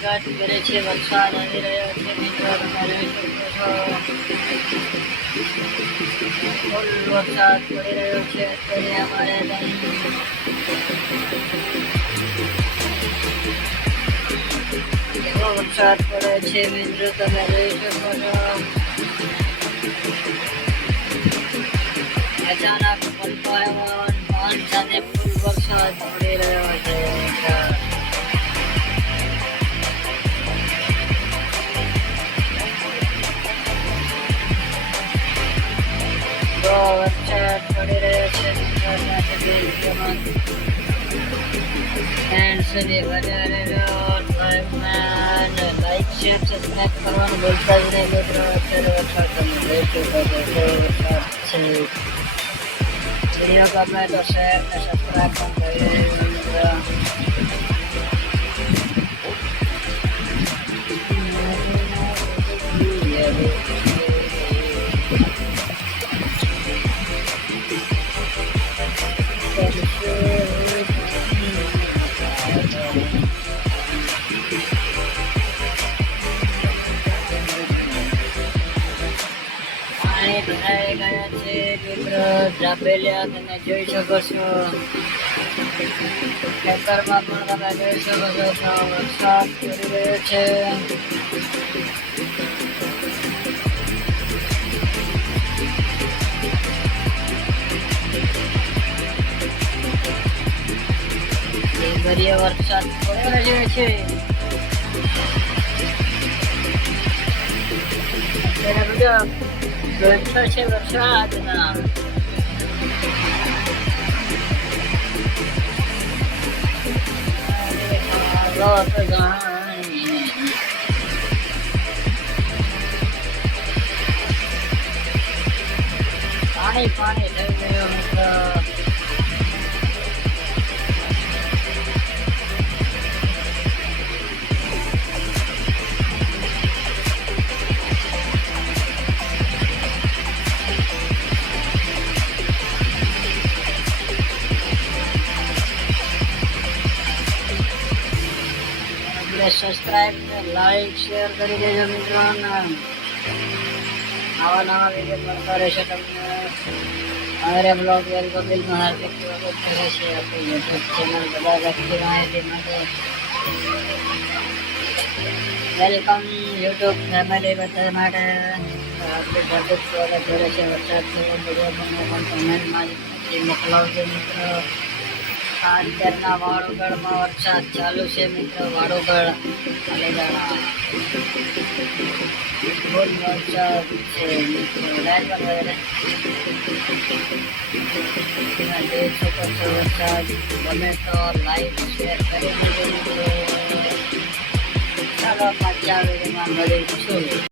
સ્વાગત કરે છે. વરસાદ આવી રહ્યો છે મિત્રો, તમે જોઈ શકો છો. ફૂલ વરસાદ પડી રહ્યો છે અત્યારે અમારે એવો વરસાદ પડે છે મિત્રો, તમે જોઈ શકો છો. અચાનક પવન સાથે ફૂલ વરસાદ પડી રહ્યો છે. વરસાદ પડી રહ્યો છે લાઈક શેર સબસ્ક્રાઈબ કરવાનું ભૂલતા જ નહીં મિત્રો. અત્યારે વરસાદ તમે જોઈ શકો છો. વિડીયો ગમે તો શેર ને સબસ્ક્રાઈબ પણ કરી પાણી ભરાઈ ગયા છે મિત્રો. જાપેલિયા તમે જોઈ શકો છો. ખેતરમાં પણ તમે જોઈ શકો છો. વરસાદ પડી રહ્યો છે. ભર્યો વરસાદ પડી રહ્યો છે. અત્યારે બધા બેઠા છે વરસાદના. પાણી પાણી થઈ ગયો મિત્ર. સબસ્ક્રાઇબ ને લાઈક શેર કરી દેજો મિત્રો. આવા નવા વિડીયો મળતા રહેશે તમને. અમારે બ્લોગ વેલકમમાં હાર્દિક સ્વાગત કરે છે. આપણી યુટ્યુબ ચેનલ બધા વ્યક્તિ માહિતી માટે વેલકમ. યુટ્યુબ ફેમિલી બધા માટે આપણી હાર્દિક સ્વાગત કરે છે. વરસાદ થયો વિડીયો પણ કમેન્ટમાં મોકલાવજો મિત્રો. અત્યારના વાડોગઢમાં વરસાદ ચાલુ છે મિત્રો. વાડોગઢ અલેગાડા ફૂલ વરસાદ છે મિત્રો. જોઈ શકો છો વરસાદ. ગમે તો લાઈક શેર કરી દેજો મિત્રો. ચાલો પાછા વિડીયોમાં મળીશું.